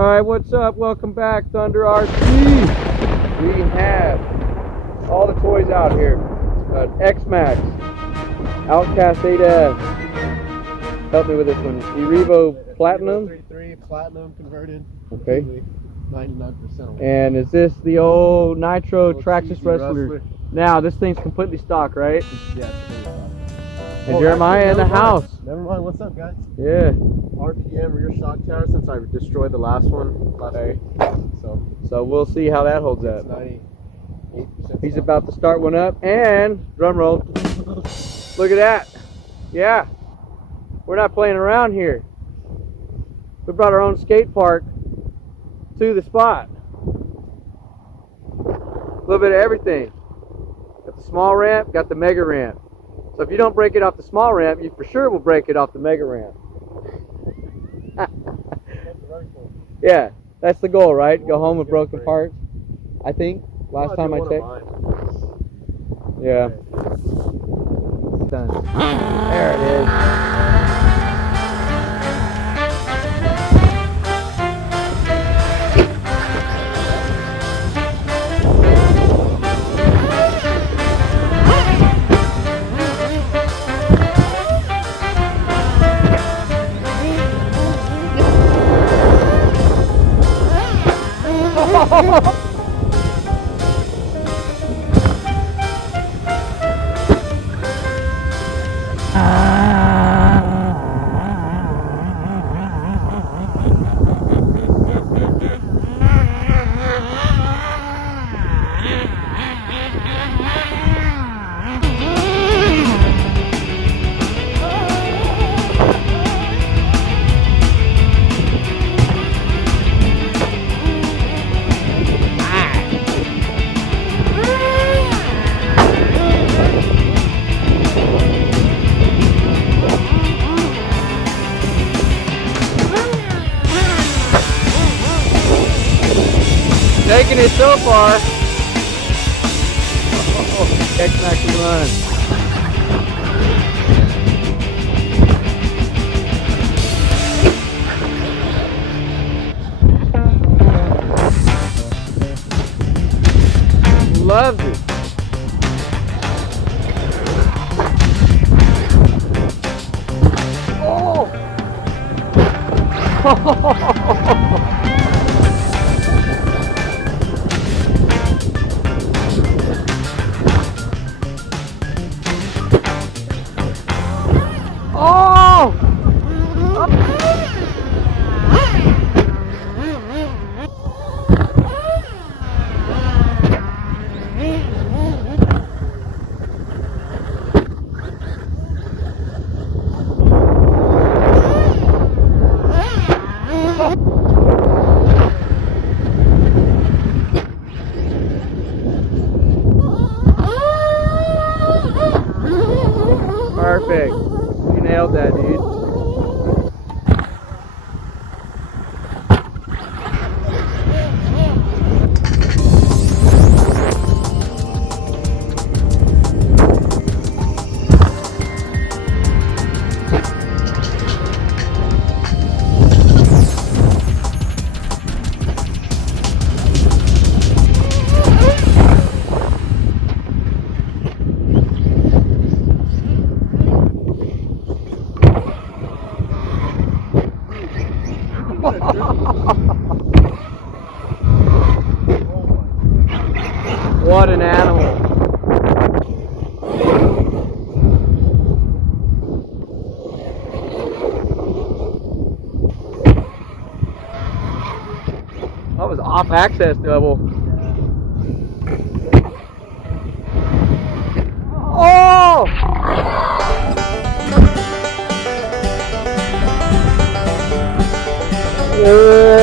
Alright, what's up? Welcome back, Thunder RC. We have all the toys out here. Xmaxx, Outcast 8S. Help me with this one. Revo Platinum. 33 Platinum converted. Okay. 99%. And is this the old Nitro Traxxas Wrestler? Now, this thing's completely stock, right? Yeah, it's completely stock. And Jeremiah in the house. Never mind. What's up, guys? Yeah. RPM rear shock tower since I destroyed the last one last week. So we'll see how that holds up. 98%. He's about to start one up, and drum roll. Look at that. Yeah. We're not playing around here. We brought our own skate park to the spot. A little bit of everything. Got the small ramp, got the mega ramp. So if you don't break it off the small ramp, you for sure will break it off the mega ramp. Yeah, that's the goal, right? Go home with broken parts. I think last time I checked. Yeah. Done. There it is. Taking it so far. Xmaxx is running. Loves it. Oh! Oh! Perfect. You nailed that, dude. What an animal. That was off access double. Oh! Yeah.